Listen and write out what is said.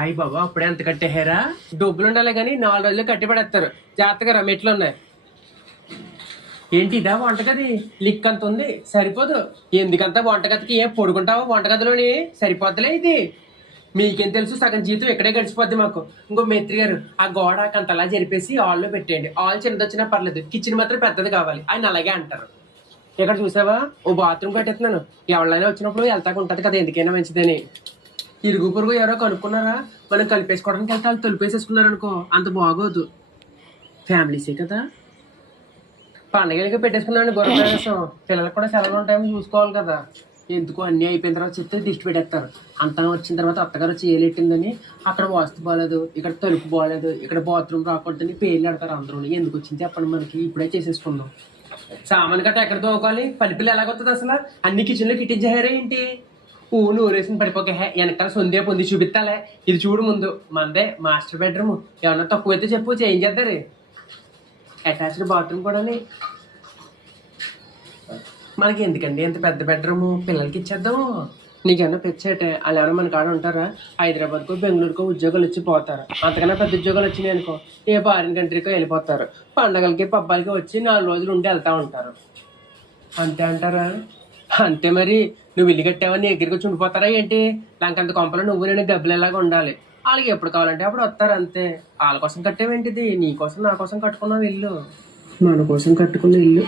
అయ్యి బాబా అప్పుడే ఎంత కట్టేహారా? డబ్బులు ఉండాలి కానీ 4 రోజులు కట్టి పడేస్తారు. జాగ్రత్తగా రా, మెట్లు ఉన్నాయి. ఏంటి ఇదా వంటగది? లిక్ అంత ఉంది, సరిపోదు. ఎందుకంతా వంటగదికి ఏం పొడుకుంటావా? వంటగదిలోని సరిపోద్దులే ఇది. మీకేం తెలుసు, సగం జీతం ఇక్కడే గడిచిపోద్ది మాకు. ఇంకో మేస్త్రి గారు, ఆ గోడ కంతలా జరిపేసి హాల్లో పెట్టేయండి. హాల్ చిన్నది వచ్చినా పర్లేదు, కిచెన్ మాత్రం పెద్దది కావాలి. ఆయన అలాగే అంటారు. ఇక్కడ చూసావా, ఓ బాత్రూమ్ కట్టేస్తున్నాను. ఎవరైనా వచ్చినప్పుడు వెళ్తాకు ఉంటది కదా, ఎందుకైనా మంచిదని. ఇరుగు పొరుగు ఎవరో కనుక్కున్నారా? మనం కలిపేసుకోవడానికి వెళ్తే వాళ్ళు తొలిపేసేసుకున్నారనుకో, అంత బాగోదు. ఫ్యామిలీసే కదా. పండగలకి పెట్టేసుకున్నాను గృహప్రవేశం. పిల్లలకు కూడా సెలవులు ఉంటాయని చూసుకోవాలి కదా. ఎందుకు అన్నీ అయిపోయిన తర్వాత చెప్తే దిష్టి పెట్టేస్తారు. అంతా వచ్చిన తర్వాత అత్తగారు చేయలేట్టిందని అక్కడ వాస్తు బాగాలేదు, ఇక్కడ తలుపు బాగాలేదు, ఇక్కడ బాత్రూమ్ రాకూడదని పేర్లు ఆడతారు అందరూ. ఎందుకు వచ్చింది చెప్పండి, మనకి ఇప్పుడే చేసేసుకుందాం. సామాన్ గట్ట ఎక్కడ తోకోవాలి? పలిపిల్లి ఎలాగొస్తుంది అసలు? అన్ని కిచెన్లో కిట్టించారే ఏంటి? పువ్వులు ఊరేసిన పడిపోక వెనకాల సొందే పొంది చూపిస్తాలే. ఇది చూడు ముందు, మందే మాస్టర్ బెడ్రూమ్. ఏమన్నా తక్కువైతే చెప్పు, చేంజ్ చేద్దారు. అటాచ్డ్ బాత్రూమ్ కూడా. మనకి ఎందుకండి ఎంత పెద్ద బెడ్రూమ్? పిల్లలకి ఇచ్చేద్దాం. నీకేమన్నా పెచ్చేటే వాళ్ళు ఏమైనా మన కాడ ఉంటారా? హైదరాబాద్కో బెంగళూరుకో ఉద్యోగాలు వచ్చి పోతారు. అంతకన్నా పెద్ద ఉద్యోగాలు వచ్చినాయి అనుకో, ఏ ఫారిన్ కంట్రీకో వెళ్ళిపోతారు. పండగలకి పబ్బాలకి వచ్చి 4 రోజులు ఉండి వెళ్తా ఉంటారు. అంతే అంటారా? అంతే మరి. నువ్వు ఇల్లు కట్టావని నీ దగ్గరికి వచ్చి ఉండిపోతారా ఏంటి? లంకంత కొంపలో నువ్వు నేను డబ్బులు ఉండాలి. వాళ్ళకి ఎప్పుడు కావాలంటే అప్పుడు వస్తారు అంతే. వాళ్ళ కోసం కట్టేవేంటిది? నీ కోసం నా కోసం కట్టుకున్నావు ఇల్లు. మన కోసం కట్టుకున్న ఇల్లు.